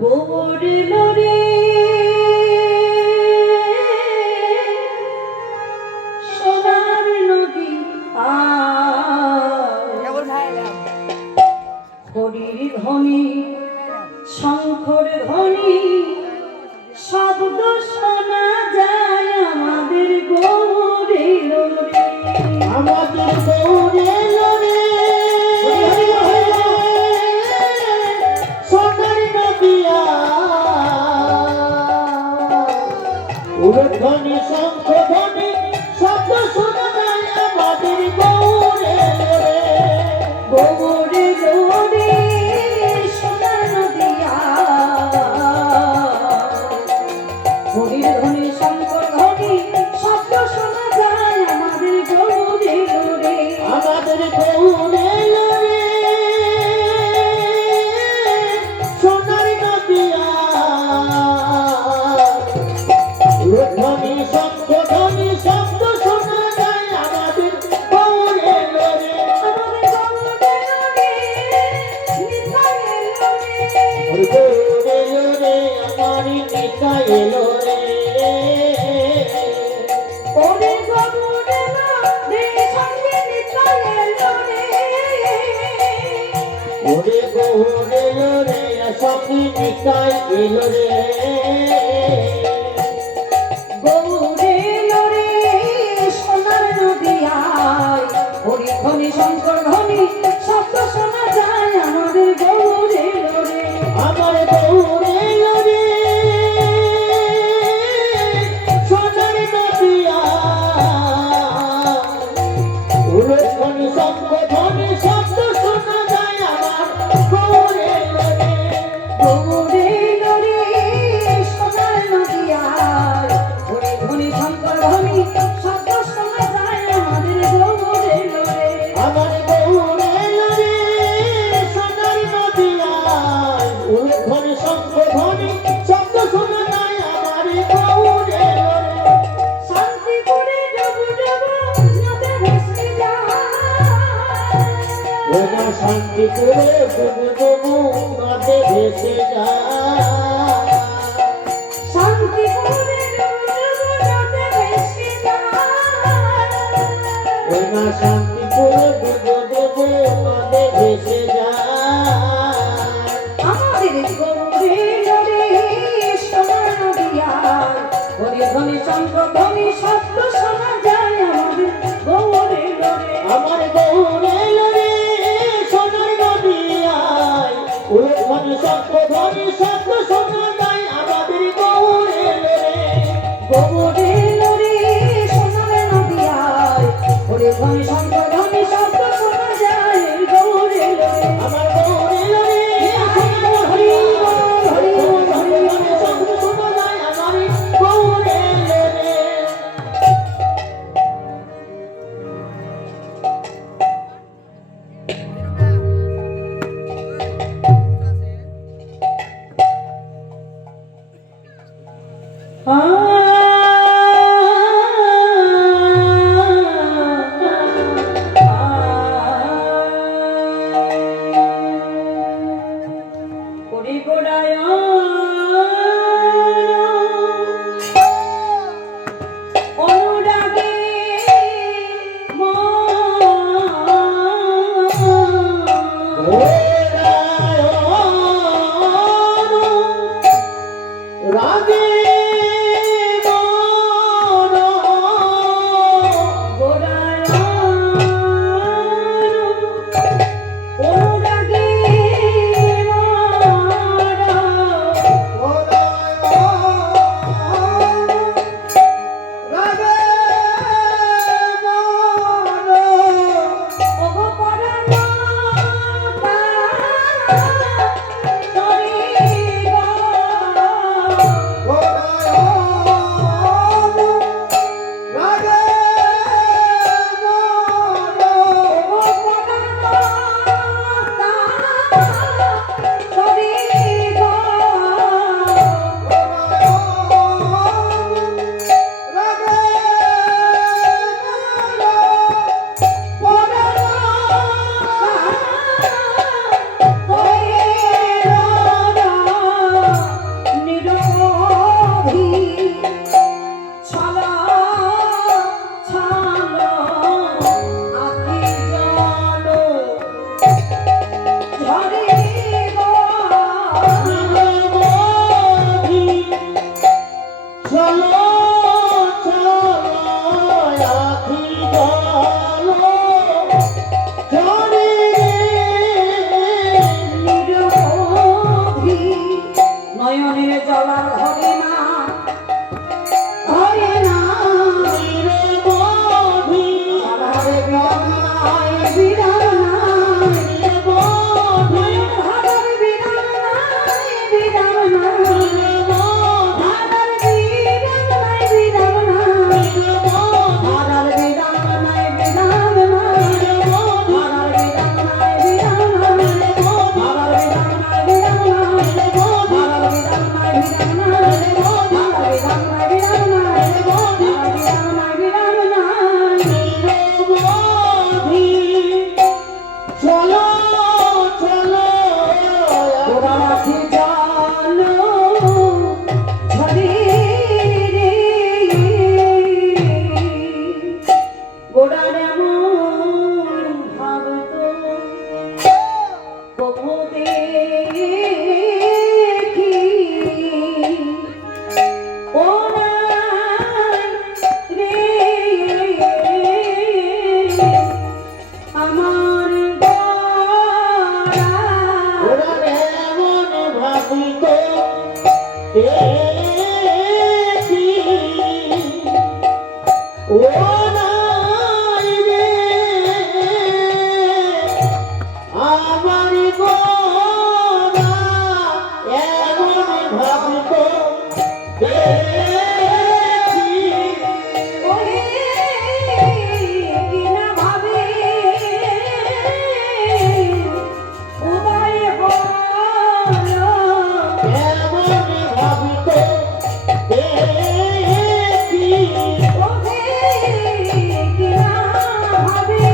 গোবরে লরে সোনার নদী হরির ধ্বনি শঙ্খর ধ্বনি শব্দ শোনা যায় আমাদের গোবরে লরে আমাদের গৌরে লরে সোনার নদিয়া উলধ্বনি শঙ্খ ধ্বনি শব্দ শোনা যায় আমাদের গৌরে লরে গোবরে লরে সোনার নদিয়া হরির ধ্বনি শঙ্কর ধ্বনি শব্দ শোনা যায় আমাদের গোবরে লরে আমাদের গৌরে লরে সোনার নদিয়া উলধ্বনি শঙ্খ ধ্বনি শব্দ শোনা যায় আমাদের গৌরে লরে আমাদের গোবরে লরে নিতাই লরে গৌরে লরে আমার নিতাই লরে ওরে গোবরে লরে সঙ্গে নিতাই লরে ওরে গৌরে লরে সঙ্গে নিতাই লরে গৌরে লরে সোনার নদিয়ায় হরি ধ্বনি শঙ্কর ধ্বনি শব্দ শোনা যায় আমাদের গৌরে লরে আমার গৌরে লরে সোনার নদিয়া উলধ্বনি শঙ্খ ধ্বনি শব্দ শোনা যায় আমার গৌরে লরে গৌরে লরে সোনার নদিয়ায় হরি ধ্বনি শঙ্কর ধ্বনি শব্দ শোনা যায় আমাদের গৌরে লরে আমার গৌরে লরে সোনার নদিয়া উলধ্বনি শঙ্খ ধ্বনি শব্দ শোনা যায় আমার গৌরে লরে শান্তি করে ডুবু ডুবু নদে ভেসে যায় ওরা শান্তি করে ডুবু ডুবু নদে ভেসে যায় শান্তি করে ডুবু ডুবু নদে ভেসে যায় ওরা শান্তি করে ডুবু ডুবু নদে ভেসে যায় আমাদের গৌরে লরে সোনার নদিয়ায় হরি ধ্বনি শঙ্কর ধ্বনি শব্দ শোনা যায় আমাদের গৌরে লরে আমার গৌরে লরে সোনার নদিয়ায় উলধ্বনি শঙ্খ ধ্বনি শব্দ শোনা যায় আমাদের গৌরে লরে গৌরে লরে সোনার নদিয়ায় হরি ধ্বনি শঙ্কর ধ্বনি শব্দ শোনা যায় গৌরে লরে আমার গৌরে লরে হরি বল হরি বল হরি বল শব্দ শোনা যায় আমার গৌরে লরে অনুরাগে রাগে ও নয়নের জল আর ধরে না, ধরে না। আধারে বিরাম নাই, বিরাম নাই, নয়ন ভাগার বিরাম নাই, বিরাম নাই, ভাগার বিরাম নাই, বিরাম নাই, ভাগার বিরাম নাই, বিরাম নাই, ভাগার বিরাম নাই, বিরাম নাই, ভাগার বিরাম নাই, বিরাম নাই, ভাগার বিরাম নাই, বিরাম নাই, ভাগার বিরাম নাই, বিরাম নাই, ভাগার বিরাম নাই, বিরাম নাই। চলো চলো ওরা রাখি জানো ঝরে রে, গোড়ার এমন ভাব তো কবু দেখি, ও নাই রে আমার গোড়া। ওরা এমন ভাবিত দেখি, ও নাই রে আমার গোরা, এমন ভাবিত দেখি। ওরে কিনা ভাবে উদয় হলো, এমন ভাবিত দেখি। ওরে কিনা ভাবে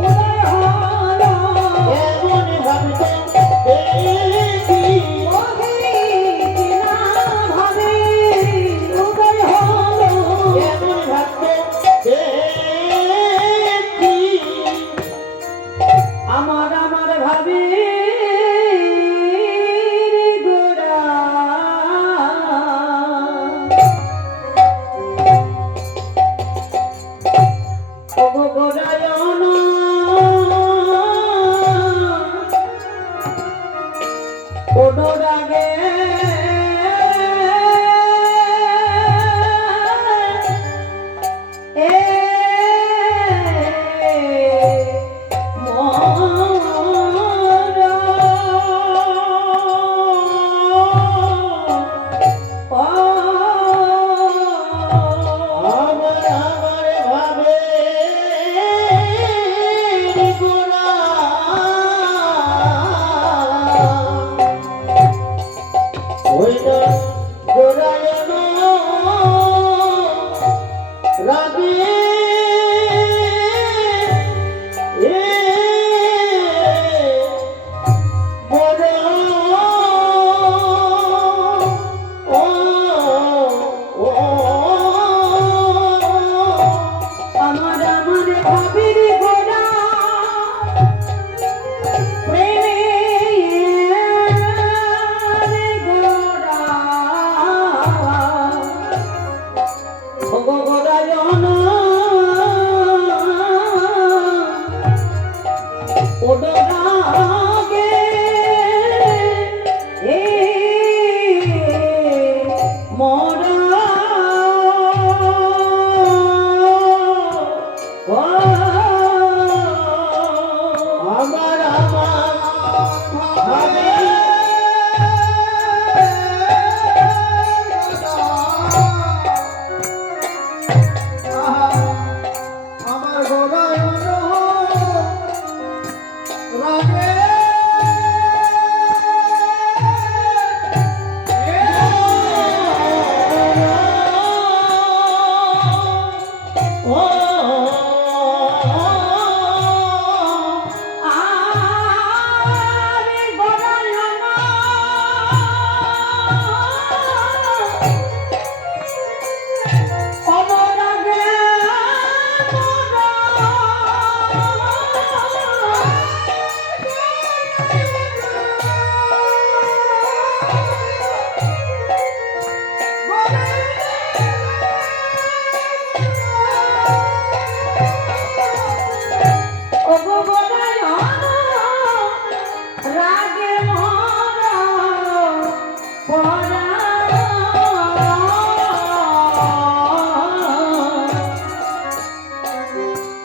উদয় হলো, এমন ভাবিত দেখি। ওরে কিনা ভাবে উদয় হলো, এমন ভাবিত দেখি। আমার আমার ভাবে গোড়া। ওগো গোড়ায়ন অনুরাগে এ আমার আমার ভাবে গোরা,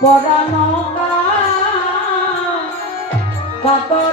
পরানো কাতর